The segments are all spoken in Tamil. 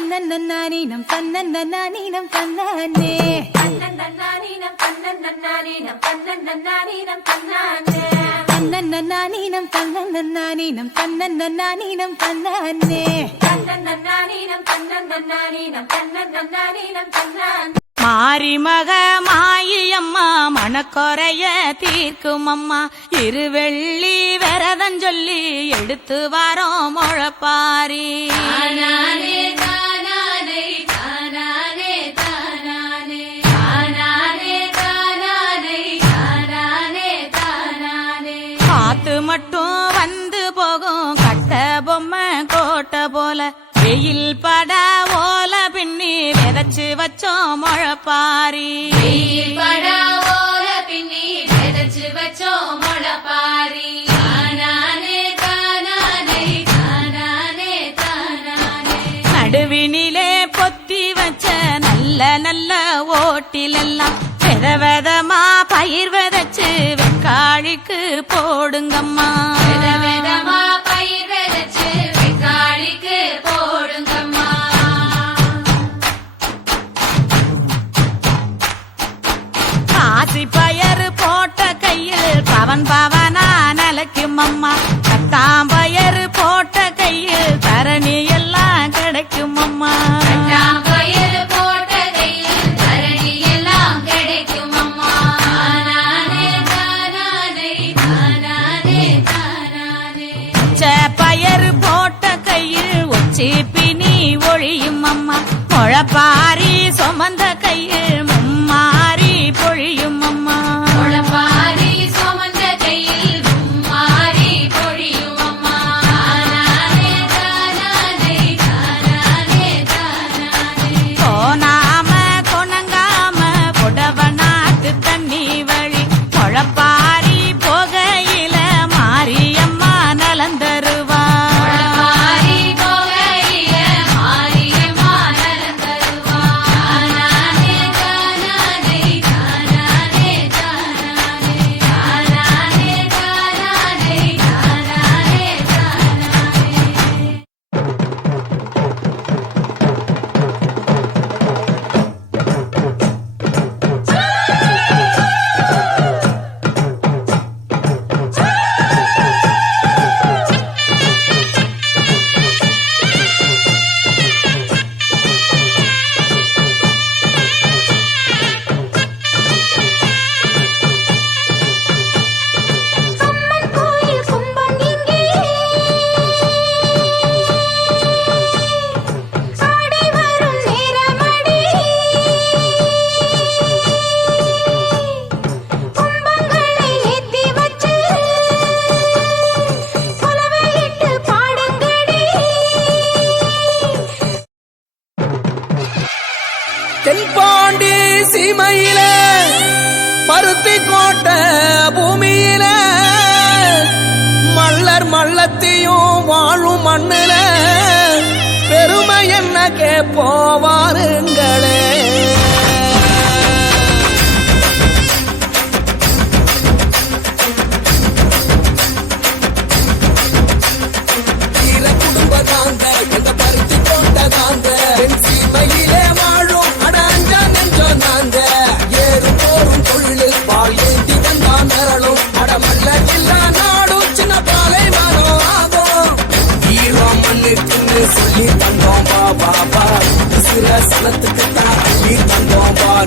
தன்னன்னானீனம் தன்னன்னானீனம் தன்னானே தன்னன்னானீனம் தன்னன்னானீனம் தன்னன்னானீனம் தன்னானே தன்னன்னானீனம் தன்னன்னானீனம் தன்னன்னானீனம் தன்னானே தன்னன்னானீனம் தன்னன்னானீனம் தன்னன்னானீனம் தன்னானே மாரிமக மாயம்மா மனக்குறைய தீர்க்கும் அம்மா இருவெள்ளி விரதம் சொல்லி எடுத்து வரோம் முழப்பாரி காத்து மட்டும் வந்து போகும். கட்ட பொம்மை கோட்டை போல. வெயில் பட ஓல பின்னி விதைச்சு வச்சோம் முழப்பாரி. வெயில் படா ஓல பின்னி விதைச்சு வச்சோம் தானானே. நடுவினிலே பொத்தி வச்ச நல்ல நல்ல ஓட்டிலெல்லாம். வித விதமா வழிக்கு போடுங்கம்மா. சீமையில பருத்தி கோட்ட பூமியில மல்லர் மல்லத்தையும் வாழும் மண்ணில. பெருமை என்ன கேப்போவாருங்களே வீர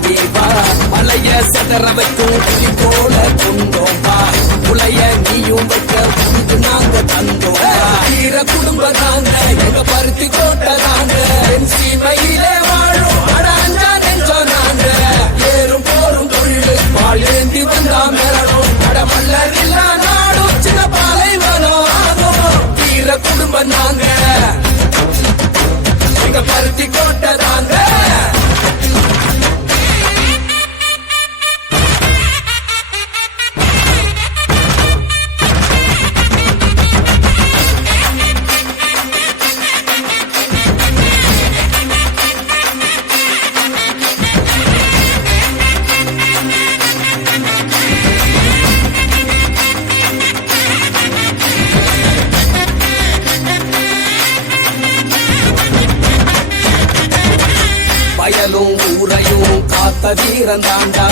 தேவா மலைய சதற வைக்கும் கை போல கொண்டோம்பா உலைய நீயும் வைக்க உனக்கு நாங்க தந்தோம்பா வீர குடும்ப தாங்க எங்க பருத்தி கோட்டை தாங்க. சீமையில வாழும் அடாஞ்சா நெஞ்சோ நாங்க. ஏறும் நாங்க. காத்த வீரன் தாண்டா.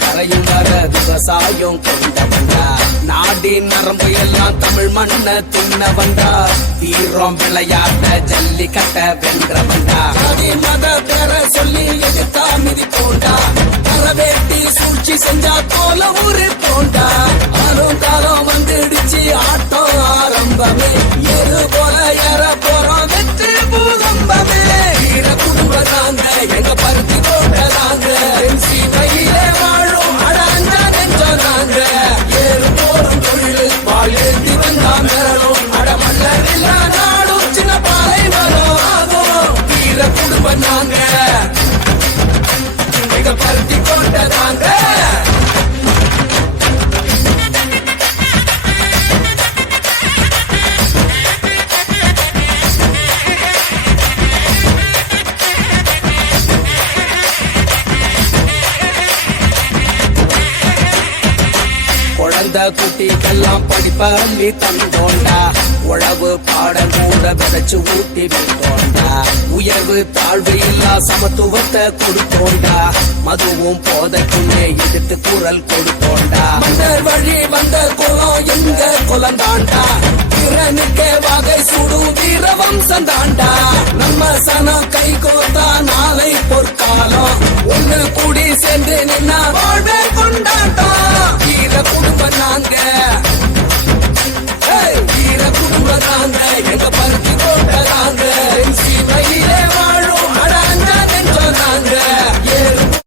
கரையும் வர விவசாயம் கொண்டவன்டா. நாடின் நரம்பு எல்லாம் தமிழ் மண்ண தின்ன வந்தா வீரம் விளையாட்ட ஜல்லிக்கட்ட வென்றவன்டா. ஜாதி மத பேர சொல்லி எதிர்த்தா மிதி போண்டா வரவேட்டி சூழ்ச்சி செஞ்சா போல ஊரு போண்டா. குழந்தை குட்டிக்கெல்லாம் படிப்பள்ளி தந்தோண்டா. உழவு பாடம் கூட விதைச்சு ஊட்டி விட்டோண்டா உயர்வு தாழ்வு இல்லா சமத்துவத்தை கொடுத்தோண்டா. மதுவும் போதைக்குள்ளே எதிர்த்து குரல் கொடுத்தோண்டா. மன்னர் வழி வந்த குலம் எங்க குலந்தாண்டா. திறனுக்கே வகை சுடும் வீரவம்சம் தாண்டா நம்ம சனம் கை கோத்தா நாளை பொற்காலம். ஒண்ணு கூடி சேர்ந்து நின்னா வாழ்வே கொண்டா